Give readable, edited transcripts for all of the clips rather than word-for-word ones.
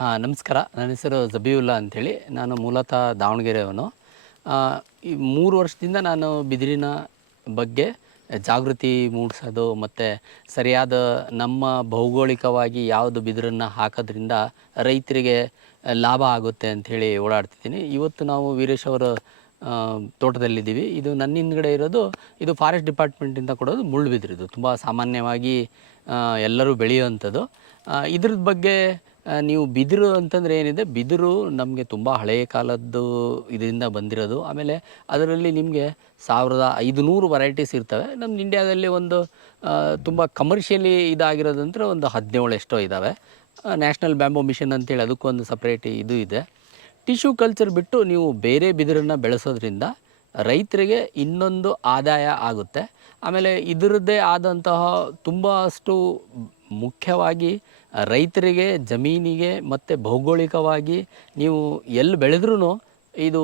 ನಮಸ್ಕಾರ. ನನ್ನ ಹೆಸರು ಜಬೀವುಲ್ಲಾ ಅಂಥೇಳಿ. ನಾನು ಮೂಲತಃ ದಾವಣಗೆರೆಯವನು. ಈ 3 ವರ್ಷದಿಂದ ನಾನು ಬಿದಿರಿನ ಬಗ್ಗೆ ಜಾಗೃತಿ ಮೂಡಿಸೋದು ಮತ್ತು ಸರಿಯಾದ ನಮ್ಮ ಭೌಗೋಳಿಕವಾಗಿ ಯಾವುದು ಬಿದಿರನ್ನು ಹಾಕೋದ್ರಿಂದ ರೈತರಿಗೆ ಲಾಭ ಆಗುತ್ತೆ ಅಂಥೇಳಿ ಓಡಾಡ್ತಿದ್ದೀನಿ. ಇವತ್ತು ನಾವು ವೀರೇಶ್ ಅವರ ತೋಟದಲ್ಲಿದ್ದೀವಿ. ಇದು ನನ್ನ ಹಿಂದ್ಗಡೆ ಇರೋದು, ಇದು ಫಾರೆಸ್ಟ್ ಡಿಪಾರ್ಟ್ಮೆಂಟಿಂದ ಕೊಡೋದು ಮುಳ್ಳು ಬಿದಿರಿದು. ತುಂಬ ಸಾಮಾನ್ಯವಾಗಿ ಎಲ್ಲರೂ ಬೆಳೆಯುವಂಥದ್ದು. ಇದ್ರದ್ದು ಬಗ್ಗೆ ನೀವು ಬಿದಿರು ಅಂತಂದರೆ ಏನಿದೆ, ಬಿದಿರು ನಮಗೆ ತುಂಬ ಹಳೆಯ ಕಾಲದ್ದು ಇದರಿಂದ ಬಂದಿರೋದು. ಆಮೇಲೆ ಅದರಲ್ಲಿ ನಿಮಗೆ 1500 ವೆರೈಟೀಸ್ ಇರ್ತವೆ. ನಮ್ಮ ಇಂಡ್ಯಾದಲ್ಲಿ ಒಂದು ತುಂಬ ಕಮರ್ಷಿಯಲಿ ಇದಾಗಿರೋದಂದ್ರೆ ಒಂದು 17 ಎಷ್ಟೋ ಇದ್ದಾವೆ. ನ್ಯಾಷನಲ್ ಬ್ಯಾಂಬೋ ಮಿಷನ್ ಅಂತೇಳಿ ಅದಕ್ಕೊಂದು ಸಪ್ರೇಟ್ ಇದು ಇದೆ. ಟಿಶ್ಯೂ ಕಲ್ಚರ್ ಬಿಟ್ಟು ನೀವು ಬೇರೆ ಬಿದಿರನ್ನು ಬೆಳೆಸೋದ್ರಿಂದ ರೈತರಿಗೆ ಇನ್ನೊಂದು ಆದಾಯ ಆಗುತ್ತೆ. ಆಮೇಲೆ ಇದರದ್ದೇ ಆದಂತಹ ತುಂಬ ಅಷ್ಟು ಮುಖ್ಯವಾಗಿ ರೈತರಿಗೆ, ಜಮೀನಿಗೆ ಮತ್ತು ಭೌಗೋಳಿಕವಾಗಿ ನೀವು ಎಲ್ಲಿ ಬೆಳೆದ್ರೂ ಇದು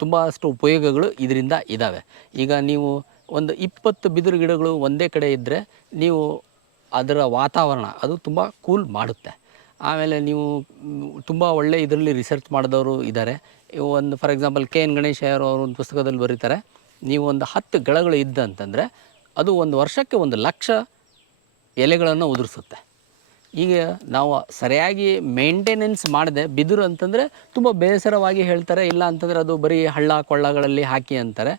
ತುಂಬ ಅಷ್ಟು ಉಪಯೋಗಗಳು ಇದರಿಂದ ಇದ್ದಾವೆ. ಈಗ ನೀವು ಒಂದು 20 ಬಿದಿರು ಗಿಡಗಳು ಒಂದೇ ಕಡೆ ಇದ್ದರೆ ನೀವು ಅದರ ವಾತಾವರಣ ಅದು ತುಂಬ ಕೂಲ್ ಮಾಡುತ್ತೆ. ಆಮೇಲೆ ನೀವು ತುಂಬ ಒಳ್ಳೆ ಇದರಲ್ಲಿ ರಿಸರ್ಚ್ ಮಾಡಿದವರು ಇದ್ದಾರೆ. ಒಂದು ಫಾರ್ ಎಕ್ಸಾಂಪಲ್ KN ಗಣೇಶಯ್ಯರು ಅವರು ಒಂದು ಪುಸ್ತಕದಲ್ಲಿ ಬರೀತಾರೆ, ನೀವು ಒಂದು 10 ಗಿಡಗಳು ಇದ್ದಂತಂದರೆ ಅದು ಒಂದು ವರ್ಷಕ್ಕೆ 1,00,000 ಎಲೆಗಳನ್ನು ಉದುರಿಸುತ್ತೆ. ಈಗ ನಾವು ಸರಿಯಾಗಿ ಮೇಂಟೆನೆನ್ಸ್ ಮಾಡದೆ ಬಿದಿರು ಅಂತಂದರೆ ತುಂಬ ಬೇಸರವಾಗಿ ಹೇಳ್ತಾರೆ, ಇಲ್ಲ ಅಂತಂದರೆ ಅದು ಬರೀ ಹಳ್ಳ ಕೊಳ್ಳಗಳಲ್ಲಿ ಹಾಕಿ ಅಂತಾರೆ.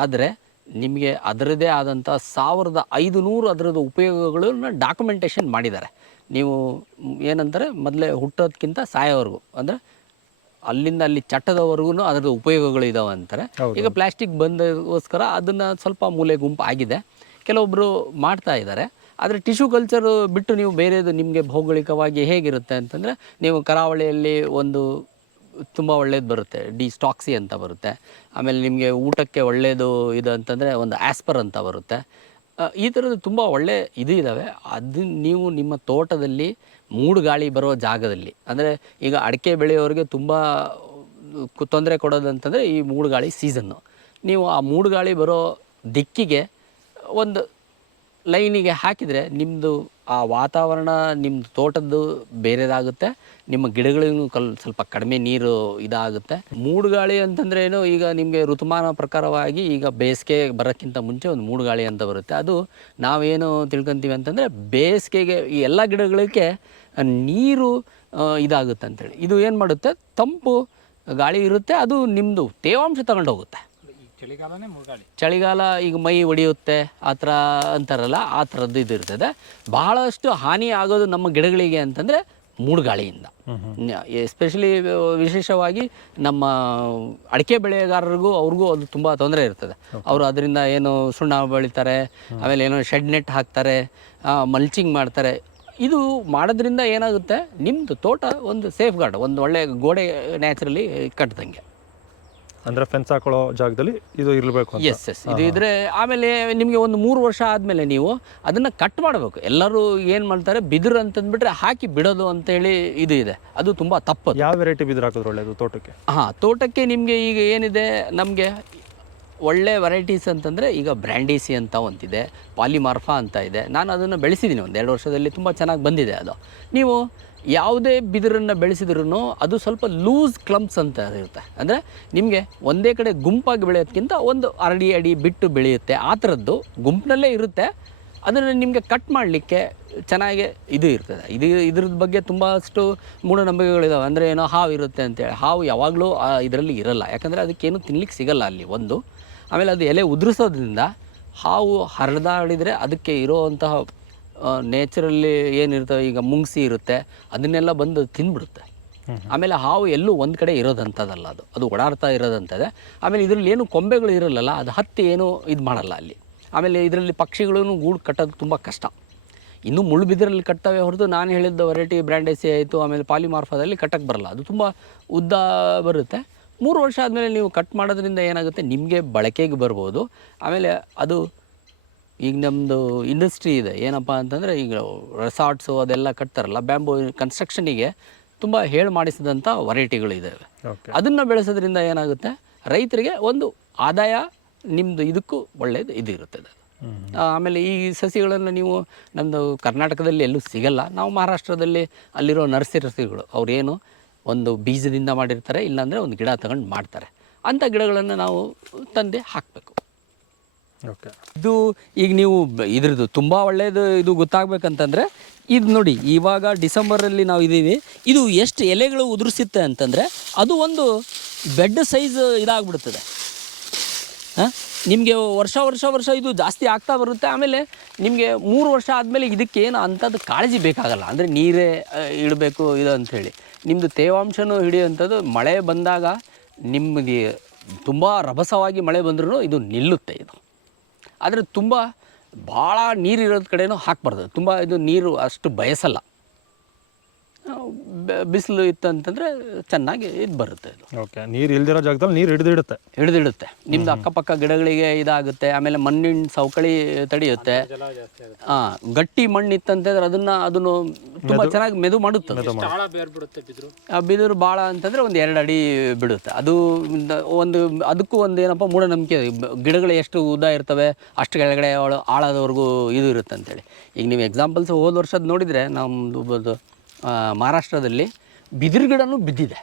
ಆದರೆ ನಿಮಗೆ ಅದರದ್ದೇ ಆದಂಥ 1500 ಅದರದ್ದು ಉಪಯೋಗಗಳನ್ನ ಡಾಕ್ಯುಮೆಂಟೇಷನ್ ಮಾಡಿದ್ದಾರೆ. ನೀವು ಏನಂತಾರೆ, ಮೊದಲೇ ಹುಟ್ಟೋದಕ್ಕಿಂತ ಸಾಯೋವರೆಗೂ, ಅಂದರೆ ಅಲ್ಲಿಂದ ಅಲ್ಲಿ ಚಟ್ಟದವರೆಗೂ ಅದರದ್ದು ಉಪಯೋಗಗಳು ಇದಾವೆ ಅಂತಾರೆ. ಈಗ ಪ್ಲಾಸ್ಟಿಕ್ ಬಂದಗೋಸ್ಕರ ಅದನ್ನು ಸ್ವಲ್ಪ ಮೂಲೆ ಗುಂಪು ಆಗಿದೆ, ಕೆಲವೊಬ್ಬರು ಮಾಡ್ತಾ ಇದ್ದಾರೆ. ಆದರೆ ಟಿಶ್ಯೂ ಕಲ್ಚರ್ ಬಿಟ್ಟು ನೀವು ಬೇರೆದು ನಿಮಗೆ ಭೌಗೋಳಿಕವಾಗಿ ಹೇಗಿರುತ್ತೆ ಅಂತಂದರೆ, ನೀವು ಕರಾವಳಿಯಲ್ಲಿ ಒಂದು ತುಂಬ ಒಳ್ಳೇದು ಬರುತ್ತೆ, ಡಿಸ್ಟಾಕ್ಸಿ ಅಂತ ಬರುತ್ತೆ. ಆಮೇಲೆ ನಿಮಗೆ ಊಟಕ್ಕೆ ಒಳ್ಳೆಯದು ಇದು ಅಂತಂದರೆ ಒಂದು ಆಸ್ಪರ್ ಅಂತ ಬರುತ್ತೆ. ಈ ಥರದ್ದು ತುಂಬ ಒಳ್ಳೆ ಇದು ಇದ್ದಾವೆ. ಅದು ನೀವು ನಿಮ್ಮ ತೋಟದಲ್ಲಿ ಮೂಡು ಗಾಳಿ ಬರೋ ಜಾಗದಲ್ಲಿ, ಅಂದರೆ ಈಗ ಅಡಿಕೆ ಬೆಳೆಯೋರಿಗೆ ತುಂಬ ತೊಂದರೆ ಕೊಡೋದಂತಂದರೆ ಈ ಮೂಡು ಗಾಳಿ ಸೀಸನ್ನು. ನೀವು ಆ ಮೂಡು ಗಾಳಿ ಬರೋ ದಿಕ್ಕಿಗೆ ಒಂದು ಲೈನಿಗೆ ಹಾಕಿದರೆ ನಿಮ್ಮದು ಆ ವಾತಾವರಣ, ನಿಮ್ಮದು ತೋಟದ್ದು ಬೇರೆದಾಗುತ್ತೆ, ನಿಮ್ಮ ಗಿಡಗಳಿಗೂ ಸ್ವಲ್ಪ ಕಡಿಮೆ ನೀರು ಇದಾಗುತ್ತೆ. ಮೂಡುಗಾಳಿ ಅಂತಂದರೆ ಏನು, ಈಗ ನಿಮಗೆ ಋತುಮಾನ ಪ್ರಕಾರವಾಗಿ ಈಗ ಬೇಸಿಗೆ ಬರೋಕ್ಕಿಂತ ಮುಂಚೆ ಒಂದು ಮೂಡುಗಾಳಿ ಅಂತ ಬರುತ್ತೆ. ಅದು ನಾವೇನು ತಿಳ್ಕೊತೀವಿ ಅಂತಂದರೆ, ಬೇಸಿಗೆಗೆ ಈ ಎಲ್ಲ ಗಿಡಗಳಿಗೆ ನೀರು ಇದಾಗುತ್ತೆ ಅಂತೇಳಿ. ಇದು ಏನು ಮಾಡುತ್ತೆ, ತಂಪು ಗಾಳಿ ಇರುತ್ತೆ, ಅದು ನಿಮ್ಮದು ತೇವಾಂಶ ತಗೊಂಡು ಹೋಗುತ್ತೆ. ಚಳಿಗಾಲ ಈಗ ಮೈ ಒಡೆಯುತ್ತೆ ಆ ಥರ ಅಂತಾರಲ್ಲ, ಆ ಥರದ್ದು ಇದು ಇರ್ತದೆ. ಬಹಳಷ್ಟು ಹಾನಿ ಆಗೋದು ನಮ್ಮ ಗಿಡಗಳಿಗೆ ಅಂತಂದರೆ ಮೂಡುಗಾಳಿಯಿಂದ. ಎಸ್ಪೆಷಲಿ ವಿಶೇಷವಾಗಿ ನಮ್ಮ ಅಡಿಕೆ ಬೆಳೆಗಾರರಿಗೂ ಅವ್ರಿಗೂ ಅದು ತುಂಬ ತೊಂದರೆ ಇರ್ತದೆ. ಅವರು ಅದರಿಂದ ಏನು ಸುಣ್ಣ ಬೆಳಿತಾರೆ, ಆಮೇಲೆ ಏನೋ ಶೆಡ್ ನೆಟ್ ಹಾಕ್ತಾರೆ, ಮಲ್ಚಿಂಗ್ ಮಾಡ್ತಾರೆ. ಇದು ಮಾಡೋದ್ರಿಂದ ಏನಾಗುತ್ತೆ, ನಿಮ್ಮದು ತೋಟ ಒಂದು ಸೇಫ್ ಗಾರ್ಡ್, ಒಂದು ಒಳ್ಳೆ ಗೋಡೆ ನ್ಯಾಚುರಲಿ ಕಟ್ಟಿದಂಗೆ. ಅಂದರೆ ಫೆನ್ಸ್ ಹಾಕೊಳ್ಳೋ ಜಾಗದಲ್ಲಿ ಇದು ಇರಬೇಕು. ಎಸ್ ಇದು ಇದ್ರೆ ಆಮೇಲೆ ನಿಮಗೆ ಒಂದು 3 ವರ್ಷ ಆದಮೇಲೆ ನೀವು ಅದನ್ನು ಕಟ್ ಮಾಡಬೇಕು. ಎಲ್ಲರೂ ಏನು ಮಾಡ್ತಾರೆ, ಬಿದಿರು ಅಂತಂದ್ಬಿಟ್ರೆ ಹಾಕಿ ಬಿಡೋದು ಅಂತೇಳಿ ಇದು ಇದೆ, ಅದು ತುಂಬ ತಪ್ಪು. ಯಾವ ವೆರೈಟಿ ಬಿದಿರು ಹಾಕಿದ್ರೆ ಒಳ್ಳೆಯದು ತೋಟಕ್ಕೆ? ತೋಟಕ್ಕೆ ನಿಮಗೆ ಈಗ ಏನಿದೆ, ನಮಗೆ ಒಳ್ಳೆ ವೆರೈಟೀಸ್ ಅಂತಂದರೆ ಈಗ ಬ್ರ್ಯಾಂಡೀಸಿ ಅಂತ ಒಂದಿದೆ, ಪಾಲಿಮಾರ್ಫಾ ಅಂತ ಇದೆ. ನಾನು ಅದನ್ನು ಬೆಳೆಸಿದ್ದೀನಿ, 1-2 ವರ್ಷದಲ್ಲಿ ತುಂಬ ಚೆನ್ನಾಗಿ ಬಂದಿದೆ ಅದು. ನೀವು ಯಾವುದೇ ಬಿದಿರನ್ನು ಬೆಳೆಸಿದ್ರೂ ಅದು ಸ್ವಲ್ಪ ಲೂಸ್ ಕ್ಲಂಪ್ಸ್ ಅಂತ ಇರುತ್ತೆ. ಅಂದರೆ ನಿಮಗೆ ಒಂದೇ ಕಡೆ ಗುಂಪಾಗಿ ಬೆಳೆಯೋದಕ್ಕಿಂತ ಒಂದು ಅಡಿ ಬಿಟ್ಟು ಬೆಳೆಯುತ್ತೆ. ಆ ಥರದ್ದು ಗುಂಪಿನಲ್ಲೇ ಇರುತ್ತೆ. ಅದನ್ನು ನಿಮಗೆ ಕಟ್ ಮಾಡಲಿಕ್ಕೆ ಚೆನ್ನಾಗಿ ಇದು ಇರ್ತದೆ. ಇದ್ರದ್ದು ಬಗ್ಗೆ ತುಂಬ ಅಷ್ಟು ಮೂಢನಂಬಿಕೆಗಳಿದಾವೆ. ಅಂದರೆ ಏನೋ ಹಾವು ಇರುತ್ತೆ ಅಂತೇಳಿ. ಹಾವು ಯಾವಾಗಲೂ ಇದರಲ್ಲಿ ಇರಲ್ಲ, ಯಾಕಂದರೆ ಅದಕ್ಕೇನು ತಿನ್ಲಿಕ್ಕೆ ಸಿಗಲ್ಲ ಅಲ್ಲಿ ಒಂದು. ಆಮೇಲೆ ಅದು ಎಲೆ ಉದುರಿಸೋದ್ರಿಂದ ಹಾವು ಹರಿದಾಡಿದರೆ ಅದಕ್ಕೆ ಇರೋವಂತಹ ನೇಚರಲ್ಲಿ ಏನಿರ್ತವೆ, ಈಗ ಮುಂಗ್ಸಿ ಇರುತ್ತೆ, ಅದನ್ನೆಲ್ಲ ಬಂದು ತಿಂದ್ಬಿಡುತ್ತೆ. ಆಮೇಲೆ ಹಾವು ಎಲ್ಲೂ ಒಂದು ಕಡೆ ಇರೋದಂಥದ್ದಲ್ಲ, ಅದು ಓಡಾಡ್ತಾ ಇರೋದಂಥದ್ದೇ. ಆಮೇಲೆ ಇದರಲ್ಲಿ ಏನು ಕೊಂಬೆಗಳು ಇರಲ್ಲ, ಅದು ಹತ್ತಿ ಏನೂ ಇದು ಮಾಡಲ್ಲ ಅಲ್ಲಿ. ಆಮೇಲೆ ಇದರಲ್ಲಿ ಪಕ್ಷಿಗಳೂ ಗೂಡು ಕಟ್ಟೋದು ತುಂಬ ಕಷ್ಟ. ಇನ್ನೂ ಮುಳ್ಳು ಬಿದಿರಲ್ಲಿ ಕಟ್ತವೆ ಹೊರತು ನಾನು ಹೇಳಿದ್ದ ವೆರೈಟಿ ಬ್ರ್ಯಾಂಡೇಸಿ ಆಯಿತು, ಆಮೇಲೆ ಪಾಲಿಮಾರ್ಫಾದಲ್ಲಿ ಕಟ್ಟಕ್ಕೆ ಬರಲ್ಲ, ಅದು ತುಂಬ ಉದ್ದ ಬರುತ್ತೆ. 3 ವರ್ಷ ಆದಮೇಲೆ ನೀವು ಕಟ್ ಮಾಡೋದ್ರಿಂದ ಏನಾಗುತ್ತೆ, ನಿಮಗೆ ಬಳಕೆಗೆ ಬರ್ಬೋದು. ಆಮೇಲೆ ಅದು ಈಗ ನಮ್ಮದು ಇಂಡಸ್ಟ್ರಿ ಇದೆ, ಏನಪ್ಪ ಅಂತಂದರೆ ಈಗ ರೆಸಾರ್ಟ್ಸು ಅದೆಲ್ಲ ಕಟ್ತಾರಲ್ಲ, ಬ್ಯಾಂಬೂ ಕನ್ಸ್ಟ್ರಕ್ಷನಿಗೆ ತುಂಬ ಮಾಡಿಸಿದಂಥ ವೆರೈಟಿಗಳಿದ್ದಾವೆ. ಅದನ್ನು ಬೆಳೆಸೋದ್ರಿಂದ ಏನಾಗುತ್ತೆ, ರೈತರಿಗೆ ಒಂದು ಆದಾಯ, ನಿಮ್ಮದು ಇದಕ್ಕೂ ಒಳ್ಳೆಯದು ಇದು ಇರುತ್ತದೆ. ಆಮೇಲೆ ಈ ಸಸಿಗಳನ್ನು ನೀವು ನಮ್ಮದು ಕರ್ನಾಟಕದಲ್ಲಿ ಎಲ್ಲೂ ಸಿಗಲ್ಲ. ನಾವು ಮಹಾರಾಷ್ಟ್ರದಲ್ಲಿ ಅಲ್ಲಿರೋ ನರ್ಸರಿಗಳು ಅವ್ರೇನು ಒಂದು ಬೀಜದಿಂದ ಮಾಡಿರ್ತಾರೆ, ಇಲ್ಲಾಂದರೆ ಒಂದು ಗಿಡ ತಗೊಂಡು ಮಾಡ್ತಾರೆ. ಅಂಥ ಗಿಡಗಳನ್ನು ನಾವು ತಂದೆ ಹಾಕಬೇಕು. ಓಕೆ. ಇದು ಈಗ ನೀವು ಇದ್ರದ್ದು ತುಂಬ ಒಳ್ಳೆಯದು ಇದು ಗೊತ್ತಾಗಬೇಕಂತಂದರೆ ಇದು ನೋಡಿ, ಇವಾಗ ಡಿಸೆಂಬರಲ್ಲಿ ನಾವು ಇದ್ದೀವಿ. ಇದು ಎಷ್ಟು ಎಲೆಗಳು ಉದುರಿಸುತ್ತೆ ಅಂತಂದರೆ ಅದು ಒಂದು ಬೆಡ್ ಸೈಜ್ ಇದಾಗ್ಬಿಡ್ತದೆ. ನಿಮಗೆ ವರ್ಷ ಇದು ಜಾಸ್ತಿ ಆಗ್ತಾ ಬರುತ್ತೆ. ಆಮೇಲೆ ನಿಮಗೆ 3 ವರ್ಷ ಆದಮೇಲೆ ಇದಕ್ಕೇನು ಅಂಥದ್ದು ಕಾಳಜಿ ಬೇಕಾಗಲ್ಲ. ಅಂದರೆ ನೀರೇ ಇಡಬೇಕು ಇದು ಅಂಥೇಳಿ. ನಿಮ್ಮದು ತೇವಾಂಶನೂ ಹಿಡಿಯುವಂಥದ್ದು. ಮಳೆ ಬಂದಾಗ ನಿಮಗೆ ತುಂಬ ರಭಸವಾಗಿ ಮಳೆ ಬಂದ್ರೂ ಇದು ನಿಲ್ಲುತ್ತೆ. ಇದು ಆದರೆ ತುಂಬ ಭಾಳ ನೀರಿರೋದ ಕಡೆನೂ ಹಾಕಬಾರ್ದು. ತುಂಬ ಇದು ನೀರು ಅಷ್ಟು ಬಯಸಲ್ಲ. ಬಿಸಿಲು ಇತ್ತು ಅಂತಂದರೆ ಚೆನ್ನಾಗಿ ಇದು ಬರುತ್ತೆ. ಇದು ಓಕೆ. ನೀರು ಇಲ್ದಿರೋ ಜಾಗದಲ್ಲಿ ನೀರು ಹಿಡಿದಿಡುತ್ತೆ. ನಿಮ್ಮದು ಅಕ್ಕಪಕ್ಕ ಗಿಡಗಳಿಗೆ ಇದಾಗುತ್ತೆ. ಆಮೇಲೆ ಮಣ್ಣಿನ ಸವಕಳಿ ತಡೆಯುತ್ತೆ. ಗಟ್ಟಿ ಮಣ್ಣು ಇತ್ತಂತಂದ್ರೆ ಅದನ್ನು ತುಂಬ ಚೆನ್ನಾಗಿ ಮೆದು ಮಾಡುತ್ತದೆ. ಬಿದಿರು ಭಾಳ ಅಂತಂದರೆ ಒಂದು 2 ಅಡಿ ಬಿಡುತ್ತೆ. ಅದು ಅದಕ್ಕೂ ಒಂದು ಏನಪ್ಪ ಮೂಢನಂಬಿಕೆ. ಗಿಡಗಳು ಎಷ್ಟು ಉದ್ದ ಇರ್ತವೆ ಅಷ್ಟು ಕೆಳಗಡೆ ಆಳದವರೆಗೂ ಇದು ಇರುತ್ತೆ ಅಂತೇಳಿ. ಈಗ ನೀವು ಎಕ್ಸಾಂಪಲ್ಸ್ ಹೋದ ವರ್ಷದ ನೋಡಿದರೆ ನಮ್ಮದು ಮಹಾರಾಷ್ಟ್ರದಲ್ಲಿ ಬಿದಿರು ಗಿಡನೂ ಬಿದ್ದಿದೆ.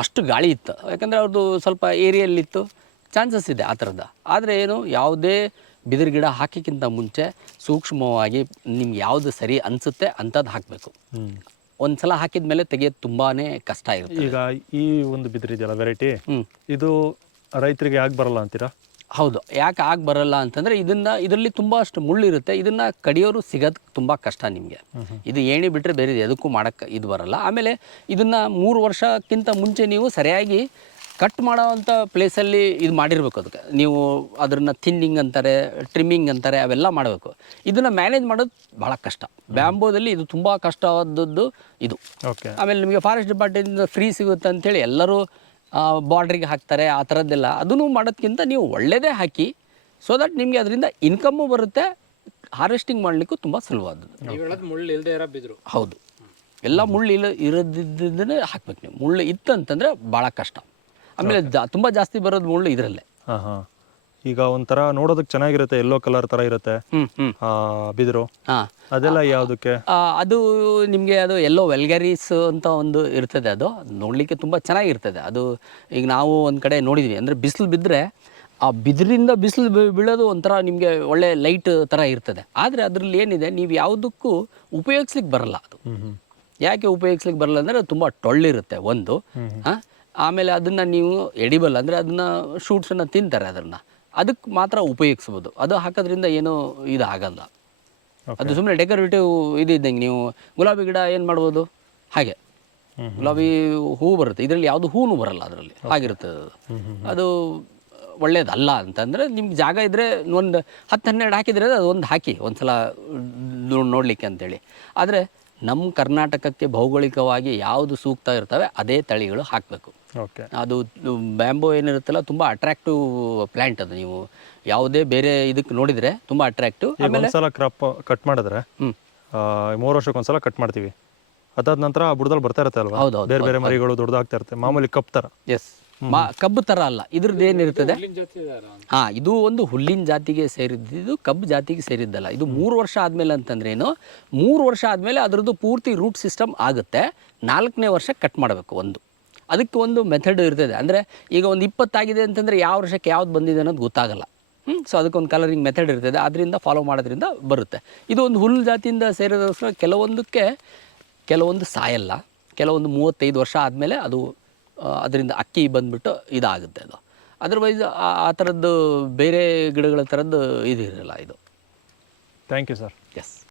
ಅಷ್ಟು ಗಾಳಿ ಇತ್ತು. ಯಾಕಂದರೆ ಅವ್ರದ್ದು ಸ್ವಲ್ಪ ಏರಿಯಲ್ಲಿತ್ತು, ಚಾನ್ಸಸ್ ಇದೆ ಆ ಥರದ್ದು. ಆದರೆ ಏನು, ಯಾವುದೇ ಬಿದಿರು ಗಿಡ ಹಾಕಿಕ್ಕಿಂತ ಮುಂಚೆ ಸೂಕ್ಷ್ಮವಾಗಿ ನಿಮ್ಗೆ ಯಾವುದು ಸರಿ ಅನಿಸುತ್ತೆ ಅಂಥದ್ದು ಹಾಕಬೇಕು. ಒಂದು ಸಲ ಹಾಕಿದ ಮೇಲೆ ತೆಗೆಯೋದು ತುಂಬಾ ಕಷ್ಟ ಇರುತ್ತೆ. ಈಗ ಈ ಒಂದು ಬಿದಿರು ಇದೆಯಲ್ಲ ವೆರೈಟಿ, ಇದು ರೈತರಿಗೆ ಯಾಕೆ ಬರಲ್ಲ ಅಂತೀರಾ? ಹೌದು, ಯಾಕೆ ಆಗಿ ಬರಲ್ಲ ಅಂತಂದರೆ ಇದರಲ್ಲಿ ತುಂಬ ಅಷ್ಟು ಮುಳ್ಳಿರುತ್ತೆ. ಇದನ್ನು ಕಡಿಯೋರು ಸಿಗೋದು ತುಂಬ ಕಷ್ಟ ನಿಮಗೆ. ಇದು ಏಣಿ ಬಿಟ್ಟರೆ ಬೇರೆ ಎದಕ್ಕೂ ಮಾಡೋಕ್ಕೆ ಇದು ಬರಲ್ಲ. ಆಮೇಲೆ ಇದನ್ನು 3 ವರ್ಷಕ್ಕಿಂತ ಮುಂಚೆ ನೀವು ಸರಿಯಾಗಿ ಕಟ್ ಮಾಡೋವಂಥ ಪ್ಲೇಸಲ್ಲಿ ಇದು ಮಾಡಿರಬೇಕು. ಅದಕ್ಕೆ ನೀವು ಅದನ್ನು ಥಿನ್ನಿಂಗ್ ಅಂತಾರೆ, ಟ್ರಿಮ್ಮಿಂಗ್ ಅಂತಾರೆ, ಅವೆಲ್ಲ ಮಾಡಬೇಕು. ಇದನ್ನು ಮ್ಯಾನೇಜ್ ಮಾಡೋದು ಭಾಳ ಕಷ್ಟ. ಬ್ಯಾಂಬೋದಲ್ಲಿ ಇದು ತುಂಬ ಕಷ್ಟವಾದದ್ದು ಇದು. ಓಕೆ. ಆಮೇಲೆ ನಿಮಗೆ ಫಾರೆಸ್ಟ್ ಡಿಪಾರ್ಟ್ಮೆಂಟಿಂದ ಫ್ರೀ ಸಿಗುತ್ತೆ ಅಂಥೇಳಿ ಎಲ್ಲರೂ ಬಾರ್ಡ್ರಿಗೆ ಹಾಕ್ತಾರೆ. ಆ ಥರದ್ದೆಲ್ಲ ಅದನ್ನು ಮಾಡೋದಕ್ಕಿಂತ ನೀವು ಒಳ್ಳೆಯದೇ ಹಾಕಿ, ಸೊ ದಟ್ ನಿಮಗೆ ಅದರಿಂದ ಇನ್ಕಮ್ಮು ಬರುತ್ತೆ, ಹಾರ್ವೆಸ್ಟಿಂಗ್ ಮಾಡಲಿಕ್ಕೂ ತುಂಬ ಸುಲಭವಾದದ್ದು. ಮುಳ್ಳು ಇಲ್ಲದೆ ಇರೋ ಬಿದ್ರು. ಹೌದು, ಎಲ್ಲ ಮುಳ್ಳು ಇರೋದಿದ್ದನ್ನೇ ಹಾಕ್ಬೇಕು ನೀವು. ಮುಳ್ಳು ಇತ್ತು ಅಂತಂದರೆ ಭಾಳ ಕಷ್ಟ. ಆಮೇಲೆ ತುಂಬ ಜಾಸ್ತಿ ಬರೋದು ಮುಳ್ಳು ಇದರಲ್ಲೇ. ಈಗ ಒಂಥರ ನೋಡೋದಕ್ಕೆ ಚೆನ್ನಾಗಿರುತ್ತೆ, ಯೆಲ್ಲೋ ಕಲರ್ ಥರ ಇರುತ್ತೆ ಬಿದಿರು. ಅದೆಲ್ಲ ಯಾವುದಕ್ಕೆ? ಅದು ನಿಮಗೆ ಅದು ಎಲ್ಲೋ ವೆಲ್ಗರೀಸ್ ಅಂತ ಒಂದು ಇರ್ತದೆ. ಅದು ನೋಡಲಿಕ್ಕೆ ತುಂಬ ಚೆನ್ನಾಗಿರ್ತದೆ. ಅದು ಈಗ ನಾವು ಒಂದು ಕಡೆ ನೋಡಿದ್ವಿ. ಅಂದರೆ ಬಿಸಿಲು ಬಿದ್ದರೆ ಆ ಬಿದಿರಿಂದ ಬಿಸಿಲು ಬೀಳೋದು ಒಂಥರ ನಿಮಗೆ ಒಳ್ಳೆ ಲೈಟ್ ಥರ ಇರ್ತದೆ. ಆದರೆ ಅದರಲ್ಲಿ ಏನಿದೆ, ನೀವು ಯಾವುದಕ್ಕೂ ಉಪಯೋಗಿಸ್ಲಿಕ್ಕೆ ಬರಲ್ಲ. ಅದು ಯಾಕೆ ಉಪಯೋಗಿಸ್ಲಿಕ್ಕೆ ಬರಲ್ಲ ಅಂದರೆ ಅದು ತುಂಬ ಟೊಳ್ಳಿರುತ್ತೆ ಒಂದು. ಆಮೇಲೆ ಅದನ್ನು ನೀವು ಎಡಿಬಲ್ ಅಂದರೆ ಅದನ್ನು ಶೂಟ್ಸನ್ನು ತಿಂತಾರೆ, ಅದಕ್ಕೆ ಮಾತ್ರ ಉಪಯೋಗಿಸ್ಬೋದು. ಅದು ಹಾಕೋದ್ರಿಂದ ಏನೂ ಇದು ಆಗಲ್ಲ. ಅದು ಸುಮ್ಮನೆ ಡೆಕೋರೇಟಿವ್ ಇದ್ದಂಗೆ. ನೀವು ಗುಲಾಬಿ ಗಿಡ ಏನು ಮಾಡ್ಬೋದು, ಹಾಗೆ ಗುಲಾಬಿ ಹೂ ಬರುತ್ತೆ. ಇದರಲ್ಲಿ ಯಾವುದು ಹೂವು ಬರಲ್ಲ, ಅದರಲ್ಲಿ ಹಾಗಿರುತ್ತೆ. ಅದು ಒಳ್ಳೇದಲ್ಲ ಅಂತಂದರೆ ನಿಮ್ಗೆ ಜಾಗ ಇದ್ದರೆ ಒಂದು 10-12 ಹಾಕಿದರೆ ಅದು ಒಂದು ಹಾಕಿ ಒಂದು ಸಲ ನೋಡಲಿಕ್ಕೆ ಅಂತೇಳಿ. ಆದರೆ ನಮ್ಮ ಕರ್ನಾಟಕಕ್ಕೆ ಭೌಗೋಳಿಕವಾಗಿ ಯಾವುದು ಸೂಕ್ತ ಇರ್ತವೆ ಅದೇ ತಳಿಗಳು ಹಾಕಬೇಕು. ಓಕೆ. ಅದು ಬ್ಯಾಂಬೋ ಏನಿರುತ್ತಲ್ಲ ತುಂಬ ಅಟ್ರಾಕ್ಟಿವ್ ಪ್ಲ್ಯಾಂಟ್. ಅದು ನೀವು ಯಾವುದೇ ಬೇರೆ ಇದಕ್ಕೆ ನೋಡಿದರೆ ತುಂಬ ಅಟ್ರಾಕ್ಟಿವ್. ಆಮೇಲೆ ಒಂದ್ಸಲ ಕ್ರಾಪ್ ಕಟ್ ಮಾಡಿದ್ರೆ 3 ವರ್ಷಕ್ಕೊಂದ್ಸಲ ಕಟ್ ಮಾಡ್ತೀವಿ. ಅದಾದ ನಂತರ ಆ ಬುಡದಲ್ಲಿ ಬರ್ತಾ ಇರುತ್ತೆ ಅಲ್ವಾ, ಬೇರೆ ಬೇರೆ ಮರಿಗಳು ದೊಡ್ಡದಾಗ್ತಾ ಇರುತ್ತೆ, ಮಾಮೂಲಿ ಕಪ್ ಥರ. ಎಸ್, ಕಬ್ಬು ಥರ ಅಲ್ಲ. ಇದ್ರದ್ದು ಏನಿರ್ತದೆ, ಇದು ಒಂದು ಹುಲ್ಲಿನ ಜಾತಿಗೆ ಸೇರಿದ್ದು, ಕಬ್ಬು ಜಾತಿಗೆ ಸೇರಿದ್ದಲ್ಲ. ಇದು 3 ವರ್ಷ ಆದಮೇಲೆ ಅಂತಂದ್ರೆ ಏನು, 3 ವರ್ಷ ಆದಮೇಲೆ ಅದರದ್ದು ಪೂರ್ತಿ ರೂಟ್ ಸಿಸ್ಟಮ್ ಆಗುತ್ತೆ. 4ನೇ ವರ್ಷ ಕಟ್ ಮಾಡಬೇಕು. ಅದಕ್ಕೆ ಒಂದು ಮೆಥಡ್ ಇರ್ತದೆ. ಅಂದರೆ ಈಗ ಒಂದು 20 ಆಗಿದೆ ಅಂತಂದರೆ ಯಾವ ವರ್ಷಕ್ಕೆ ಯಾವ್ದು ಬಂದಿದೆ ಅನ್ನೋದು ಗೊತ್ತಾಗಲ್ಲ. ಸೊ ಅದಕ್ಕೊಂದು ಕಲರಿಂಗ್ ಮೆಥಡ್ ಇರ್ತದೆ. ಅದರಿಂದ ಫಾಲೋ ಮಾಡೋದ್ರಿಂದ ಬರುತ್ತೆ. ಇದು ಒಂದು ಹುಲ್ಲು ಜಾತಿಯಿಂದ ಸೇರಿದೋಸ್ಕರ ಕೆಲವೊಂದು ಸಾಯಲ್ಲ. ಕೆಲವೊಂದು 35 ವರ್ಷ ಆದಮೇಲೆ ಅದು ಅದರಿಂದ ಅಕ್ಕಿ ಬಂದುಬಿಟ್ಟು ಇದಾಗುತ್ತೆ. ಅದು ಅದರ್ವೈಸ್ ಆ ಥರದ್ದು ಬೇರೆ ಗಿಡಗಳ ಥರದ್ದು ಇದಿರಲ್ಲ ಇದು. Thank you sir. ಎಸ್.